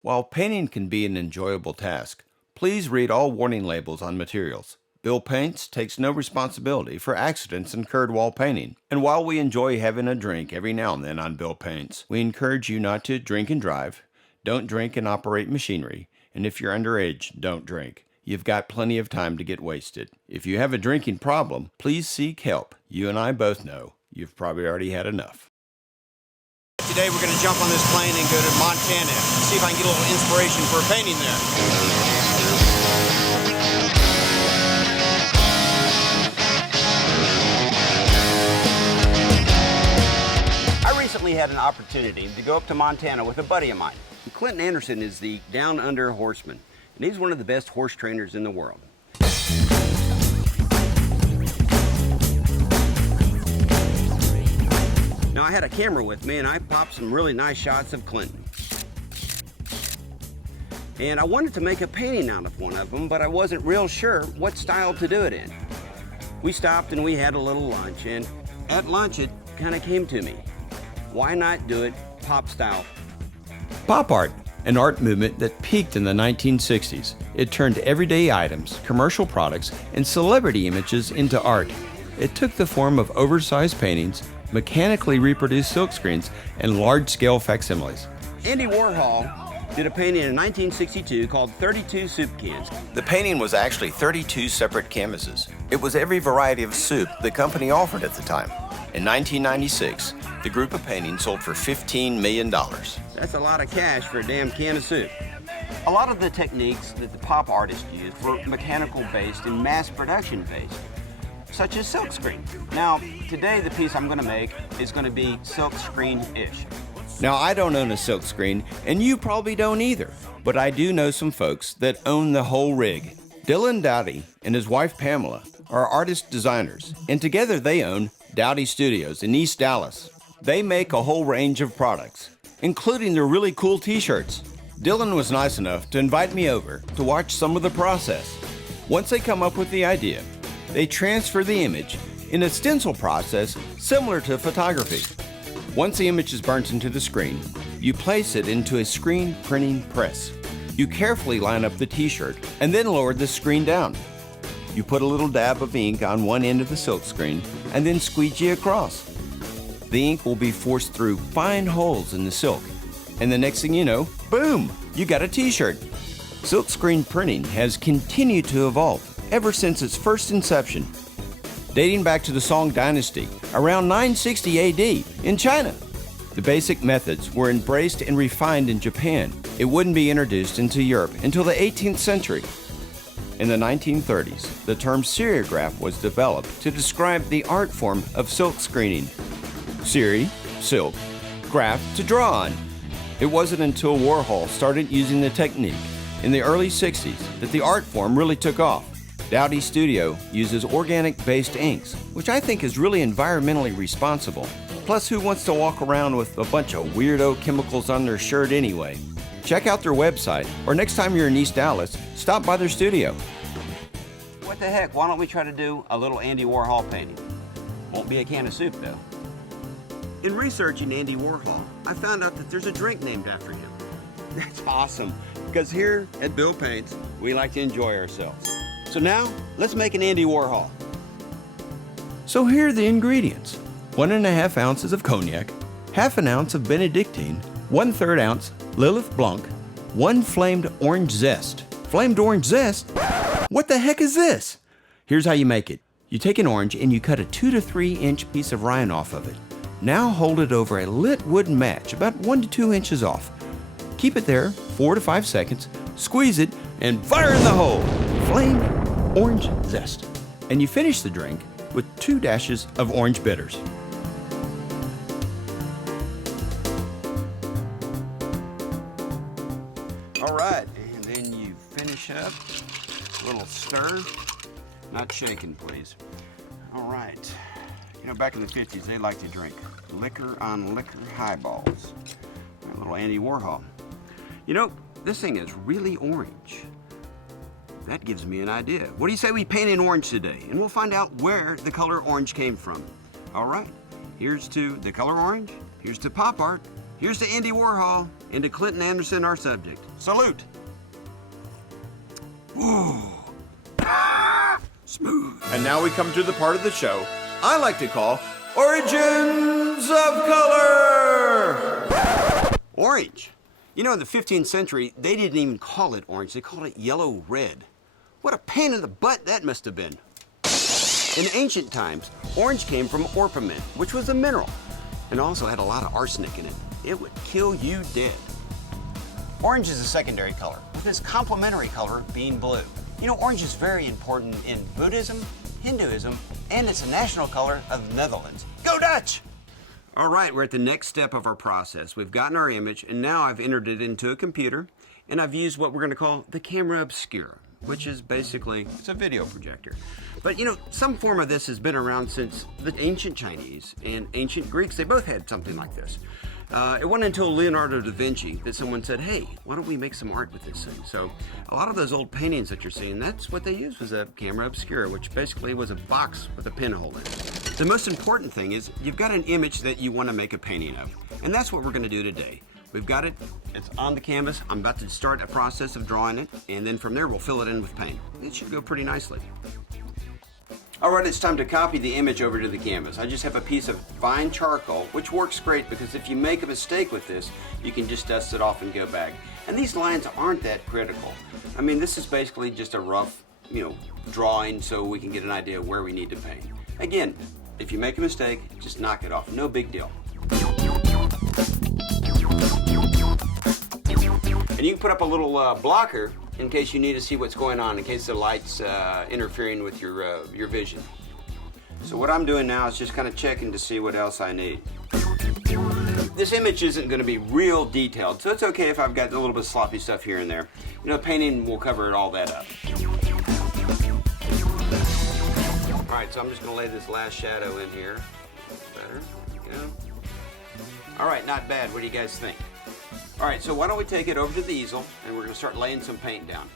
While painting can be an enjoyable task, please read all warning labels on materials. Bill Paints takes no responsibility for accidents incurred while painting. And while we enjoy having a drink every now and then on Bill Paints, we encourage you not to drink and drive, don't drink and operate machinery, and if you're underage, don't drink. You've got plenty of time to get wasted. If you have a drinking problem, please seek help. You and I both know you've probably already had enough. Today we're going to jump on this plane and go to Montana, see if I can get a little inspiration for a painting there. I recently had an opportunity to go up to Montana with a buddy of mine. Clinton Anderson is the Down Under horseman, and he's one of the best horse trainers in the world. Now, I had a camera with me, and I popped some really nice shots of Clinton. And I wanted to make a painting out of one of them, but I wasn't real sure what style to do it in. We stopped and we had a little lunch, and at lunch it kind of came to me. Why not do it pop style? Pop art, an art movement that peaked in the 1960s. It turned everyday items, commercial products, and celebrity images into art. It took the form of oversized paintings, mechanically reproduced silkscreens, and large-scale facsimiles. Andy Warhol did a painting in 1962 called 32 Soup Cans. The painting was actually 32 separate canvases. It was every variety of soup the company offered at the time. In 1996, the group of paintings sold for $15 million. That's a lot of cash for a damn can of soup. A lot of the techniques that the pop artists used were mechanical-based and mass production-based, such as silkscreen. Now, today the piece I'm going to make is going to be silkscreen-ish. Now, I don't own a silkscreen, and you probably don't either, but I do know some folks that own the whole rig. Dylan Dowdy and his wife Pamela are artist designers, and together they own Dowdy Studios in East Dallas. They make a whole range of products, including their really cool t-shirts. Dylan was nice enough to invite me over to watch some of the process. Once they come up with the idea, they transfer the image in a stencil process similar to photography. Once the image is burnt into the screen, you place it into a screen printing press. You carefully line up the t-shirt and then lower the screen down. You put a little dab of ink on one end of the silk screen and then squeegee across. The ink will be forced through fine holes in the silk, and the next thing you know, boom, you got a t-shirt. Silkscreen printing has continued to evolve ever since its first inception, dating back to the Song Dynasty around 960 AD in China. The basic methods were embraced and refined in Japan. It wouldn't be introduced into Europe until the 18th century. In the 1930s, the term serigraph was developed to describe the art form of silk screening. Seri, silk, graph, to draw on. It wasn't until Warhol started using the technique in the early 60s that the art form really took off. Dowdy Studio uses organic-based inks, which I think is really environmentally responsible. Plus, who wants to walk around with a bunch of weirdo chemicals on their shirt anyway? Check out their website, or next time you're in East Dallas, stop by their studio. What the heck, why don't we try to do a little Andy Warhol painting? Won't be a can of soup, though. In researching Andy Warhol, I found out that there's a drink named after him. That's awesome, because here at Bill Paints, we like to enjoy ourselves. So now, let's make an Andy Warhol. So here are the ingredients. 1½ ounces of cognac, ½ ounce of Benedictine, 1/3 ounce Lilith Blanc, 1 flamed orange zest. Flamed orange zest? What the heck is this? Here's how you make it. You take an orange and you cut a 2 to 3 inch piece of rind off of it. Now hold it over a lit wooden match about 1 to 2 inches off. Keep it there 4 to 5 seconds, squeeze it, and fire in the hole. Flamed orange zest. And you finish the drink with 2 dashes of orange bitters. All right, and then you finish up, a little stir, not shaking, please. All right, you know, back in the 50s, they liked to drink liquor on liquor highballs. A little Andy Warhol. You know, this thing is really orange. That gives me an idea. What do you say we paint in orange today? And we'll find out where the color orange came from. All right, here's to the color orange, here's to pop art, Here's to Andy Warhol and to Clinton Anderson, our subject. Salute. Ooh. Smooth. And now we come to the part of the show I like to call Origins of Color! Orange. You know, in the 15th century, they didn't even call it orange. They called it yellow-red. What a pain in the butt that must have been. In ancient times, orange came from orpiment, which was a mineral, and also had a lot of arsenic in it. It would kill you dead. Orange is a secondary color, with its complementary color being blue. You know, orange is very important in Buddhism, Hinduism, and it's a national color of the Netherlands. Go Dutch! All right, we're at the next step of our process. We've gotten our image, and now I've entered it into a computer, and I've used what we're going to call the camera obscura, which is basically, it's a video projector. But you know, some form of this has been around since the ancient Chinese and ancient Greeks. They both had something like this. It wasn't until Leonardo da Vinci that someone said, hey, why don't we make some art with this thing? So a lot of those old paintings that you're seeing, that's what they used, was a camera obscura, which basically was a box with a pinhole in it. The most important thing is you've got an image that you want to make a painting of. And that's what we're going to do today. We've got it, it's on the canvas. I'm about to start a process of drawing it, and then from there we'll fill it in with paint. It should go pretty nicely. All right, it's time to copy the image over to the canvas. I just have a piece of fine charcoal, which works great because if you make a mistake with this, you can just dust it off and go back. And these lines aren't that critical. I mean, this is basically just a rough, drawing so we can get an idea of where we need to paint. Again, if you make a mistake, just knock it off. No big deal. And you can put up a little blocker in case you need to see what's going on, in case the light's interfering with your vision. So what I'm doing now is just kind of checking to see what else I need. This image isn't going to be real detailed, so it's okay if I've got a little bit of sloppy stuff here and there. Painting will cover all that up. All right, so I'm just going to lay this last shadow in here. Better, there we go. All right, not bad. What do you guys think? All right, so why don't we take it over to the easel, and we're going to start laying some paint down.